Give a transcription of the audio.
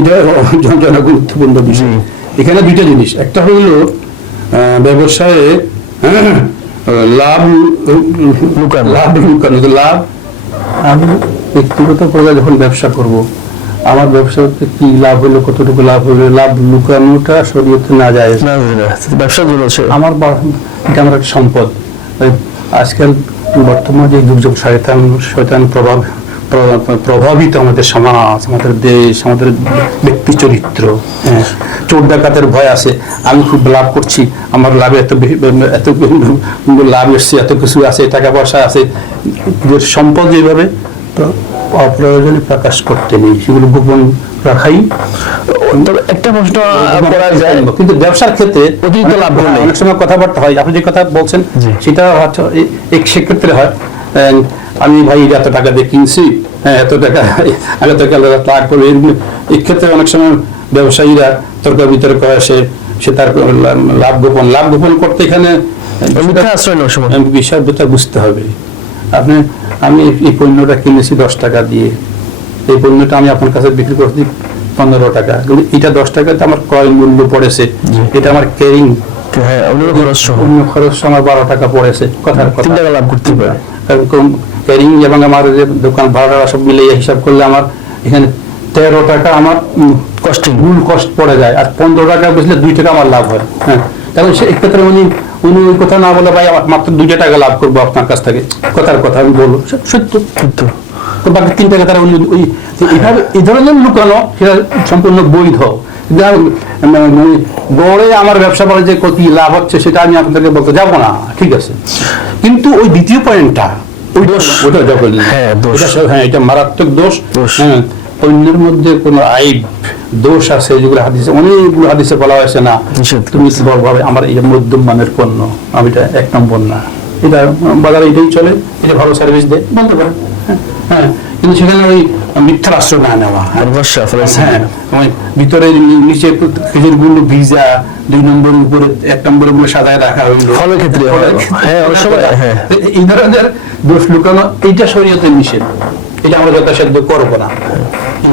এটা গুরুত্বপূর্ণ বিষয়। এখানে দুইটা জিনিস, একটা হইল ব্যবসায়ে লাভ লুকানো। লাভ আমি ব্যক্তিগত পর্যায়ে যখন ব্যবসা করব, আমার ব্যবসাতে কি লাভ হলো, কতটুকু লাভ হলো, লাভ লুকানোটা শরীয়তে না যায়। ব্যবসা আমার এটা আমার একটা সম্পদ। আজকাল বর্তমান যে যুগ শয়তান প্রভাবিত আমাদের সমাজ, আমাদের দেশ, আমাদের ব্যক্তি চরিত্র, চোর ডাকাতের ভয় আছে। আমি খুব লাভ করছি, আমার লাভে এত লাভ এসছে, এত কিছু আছে, টাকা পয়সা আছে, সম্পদ এইভাবে অপ্রয়োজনে প্রকাশ করতে নেই, সেগুলো গোপন রাখাই। একটা প্রশ্ন করা যায়, কিন্তু ব্যবসার ক্ষেত্রে অতিরিক্ত লাভ করলে অনেক সময় কথাবার্তা হয়। আপনি যে কথা বলছেন সেটা হয়তো সেক্ষেত্রে হয়, আমি ভাই এত টাকা দিয়ে কিনছি, এত টাকা আগে থেকে লাভ করবে, এই ক্ষেত্রে অনেক সময় ব্যবসায়ীরা তর্ক বিতর্ক হয়, সে তার লাভ গোপন করতে এখানে বিষয়টা বুঝতে হবে। আমি এই পণ্যটা কিনেছি 10 টাকা দিয়ে, এই পণ্যটা আমি আপনার কাছে বিক্রি করছি 15 টাকা, কিন্তু এটা 10 টাকাতে আমার ক্রয় মূল্য পড়েছে, এটা আমার ক্যারিং অন্য খরচ আমার 12 টাকা পড়েছে, কথার কথা 3 টাকা লাভ করতে পারে। ক্যারিং এবং আমার যে দোকান ভাড়া সব মিলিয়ে হিসাব করলে আমার এখানে 13 টাকা আমার মূল কষ্ট পড়ে যায়, আর 15 টাকা বেচলে 2 টাকা আমার লাভ হয়। তাহলে সেই ক্ষেত্রে উনি ওই কথা না বলে, ভাই মাত্র 2 টাকা লাভ করবো আপনার কাছ থেকে, কথার কথা আমি বলবো সত্য, তো বাকি 3 টাকা তারা এইভাবে এই ধরনের লুকানো, সেটা সম্পূর্ণ বৈধ। গড়ে আমার ব্যবসা করে যে কত লাভ হচ্ছে সেটা আমি আপনাদেরকে বলতে যাবো না, ঠিক আছে, কিন্তু ওই দ্বিতীয় পয়েন্টটা এটা মারাত্মক দোষ। অন্যের মধ্যে কোনো আইব দোষ আছে যেগুলো হাদিসে, অনেকগুলো হাদিসে বলা হয়েছে না তুমি ভাবে আমার এই মধ্যম মানের পণ্য, আমি এটা 1 নম্বর না, এটা বাজারে এটাই চলে, এটা ভালো সার্ভিস দেয় বলতে পারে, কিন্তু সেখানে ওই মিথ্যার আশ্রয় না নেওয়া, ভিতরে নিচে খেজুর গুলো ভিজা, 2 নম্বরের উপরে 1 নম্বরের উপরে সাদায় রাখা হইলো, ফলের ক্ষেত্রে এই ধরনের দোষ লুকানো, এইটা শরীয়তে নিষেধ, এটা আমরা যথাসাধ্য করবো না।